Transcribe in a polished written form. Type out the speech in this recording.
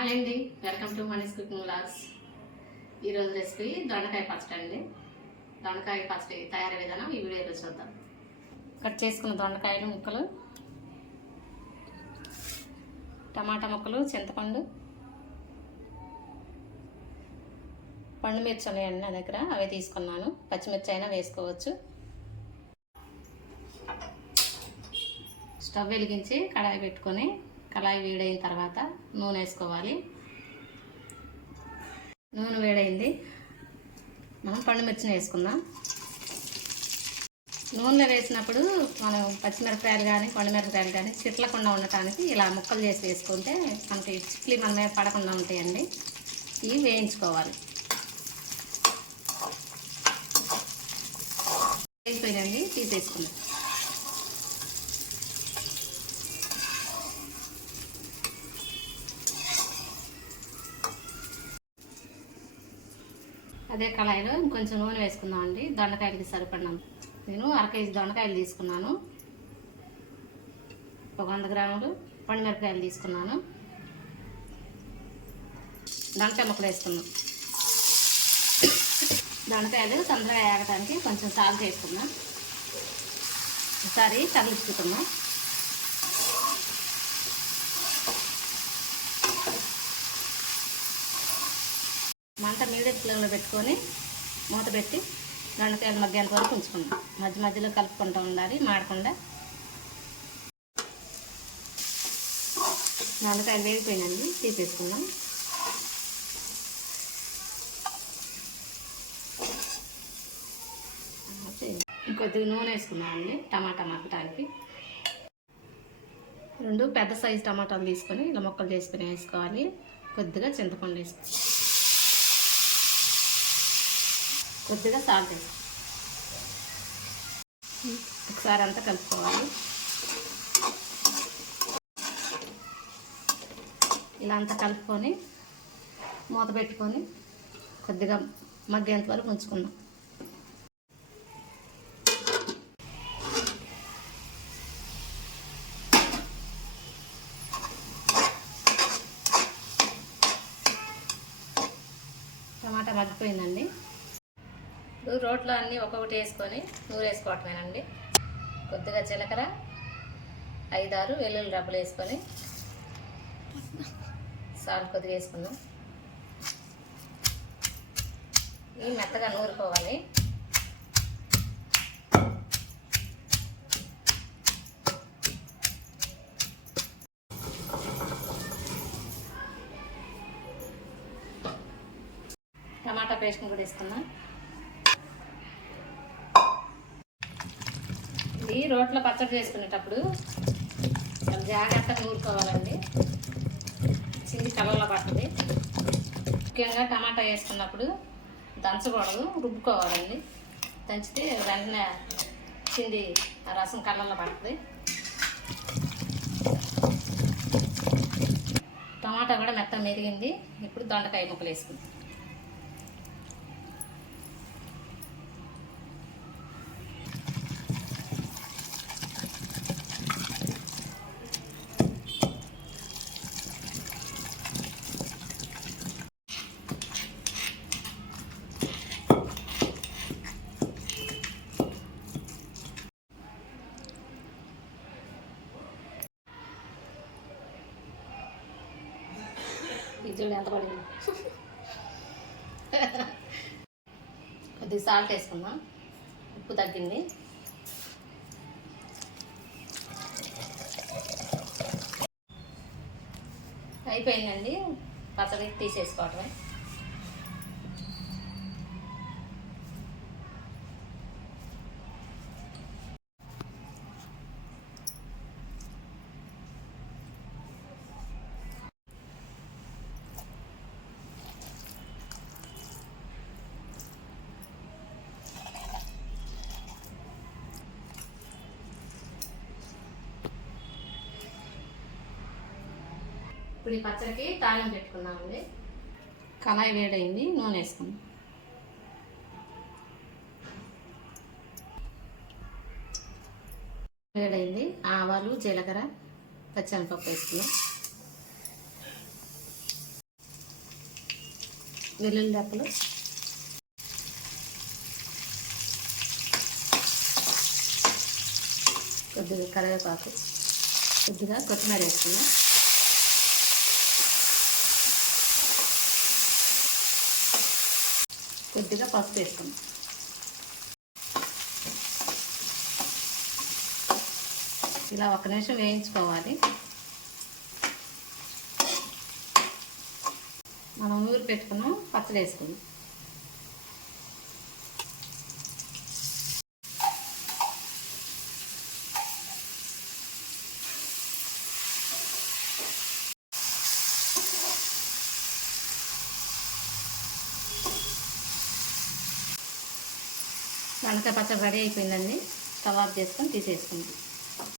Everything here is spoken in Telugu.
హాయ్ అండి, వెల్కమ్ టు మనీస్ కుకింగ్ వ్లాగ్స్. ఈరోజు రెసిపీ దొండకాయ పచ్చడి అండి. దొండకాయ పచ్చడి తయారీ విధానం ఈ వీడియోలో చూద్దాం. కట్ చేసుకున్న దొండకాయలు ముక్కలు, టమాటా ముక్కలు, చింతపండు, పండు మిర్చి ఉన్నాయండి నా దగ్గర, అవి తీసుకున్నాను. పచ్చిమిర్చి అయినా వేసుకోవచ్చు. స్టవ్ వెలిగించి కడాయి పెట్టుకొని కళాయి వేడైన తర్వాత నూనె వేసుకోవాలి. నూనె వేడైంది, మనం పండు మిర్చిని వేసుకుందాం. నూనెలో వేసినప్పుడు మనం పచ్చిమిరపకాయలు కానీ పండుమిరపకాయలు కానీ చిట్లకుండా ఉండటానికి ఇలా ముక్కలు చేసి వేసుకుంటే మనకి చిట్లి మన మీద పడకుండా ఉంటాయండి. ఇవి వేయించుకోవాలి. వేగిపోయినండి, తీసేసుకుందాం. అదే కళాయిలో ఇంకొంచెం నూనె వేసుకుందామండి. దొండకాయలకి సరిపడినంత. నేను 1/2 కేజీ దొండకాయలు తీసుకున్నాను. 100 గ్రాములు పండుమిరపకాయలు తీసుకున్నాను. దొండకాయ ముక్కలు వేసుకున్నాం. దొండకాయలు తొందరగా ఏగటానికి కొంచెం సాల్ట్ వేసుకున్నాం. ఒకసారి తగిలించుకున్నాం. మంట మీడియం ఫ్లేమ్లో పెట్టుకొని మూత పెట్టి దొండకాయలు మగ్గేంత వరకు ఉంచుకుందాం. మధ్య మధ్యలో కలుపుకుంటూ ఉండాలి, మాడకుండా. దొండకాయలు వేగిపోయినండి, తీసేసుకుందాం. ఇంకొద్దిగా నూనె వేసుకున్నామండి టమాటా మగ్గటానికి. 2 పెద్ద సైజు టమాటాలు తీసుకొని ఇలా ముక్కలు చేసుకుని వేసుకోవాలి. కొద్దిగా చింతపండు వేసుకోవాలి, కొద్దిగా సాల్ట్ వేసుకోవాలి. ఒకసారి అంతా కలుపుకోవాలి. ఇలా అంతా కలుపుకొని మూత పెట్టుకొని కొద్దిగా మగ్గేంత వరకు ఉంచుకుందాం. టమాటా మగ్గిపోయిందండి. రోట్లో అన్నీ ఒక్కొక్కటి వేసుకొని నూరు వేసుకోవటమేనండి. కొద్దిగా జీలకర్ర, 5-6 వెల్లుల్లి రబ్బలు వేసుకొని సాల్ట్ కొద్దిగా వేసుకుందాం. ఇవి మెత్తగా నూరుకోవాలి. టమాటా పేస్ట్ని కూడా వేసుకుందాం. ఇది రోట్లో పచ్చడి చేసుకునేటప్పుడు జాగ్రత్తగా నూరుకోవాలండి, చింది కలర్లో పడుతుంది. ముఖ్యంగా టమాటా వేసుకున్నప్పుడు దంచకూడదు, రుబ్బుకోవాలండి. దంచితే వెంటనే చింది ఆ రసం కలర్లో పడుతుంది. టమాటా కూడా మెత్తగా మెరిగింది. ఇప్పుడు దొండకాయ ముక్కలు వేసుకుందాం. ఇజ్జులు ఎంత పడింది. కొద్దిగా సాల్ట్ వేసుకుందాం. ఉప్పు తగ్గింది. అయిపోయిందండి, పచ్చడి తీసేసుకోవటమే. ఇప్పుడు ఈ పచ్చడికి తాలింపు పెట్టుకున్నామండి. కళాయి వేడైంది, నూనె వేసుకుందాం. వేడైంది, ఆవాలు, జీలకర్ర, పచ్చిమిరపప్పు వేసుకున్నాం. వెల్లుల్లి రెప్పలు, కొద్దిగా కరివేపాకు, కొద్దిగా కొత్తిమీర వేసుకున్నాం. కొద్దిగా పసుపు వేసుకున్నాం. ఇలా 1 నిమిషం వేయించుకోవాలి. మనం ఊరు పెట్టుకున్నాం పచ్చడి వేసుకున్నాం. దొండకాయ పచ్చడి రెడీ అయిపోయిందండి. స్టవ్ ఆఫ్ చేసుకొని తీసేసుకుంటాం.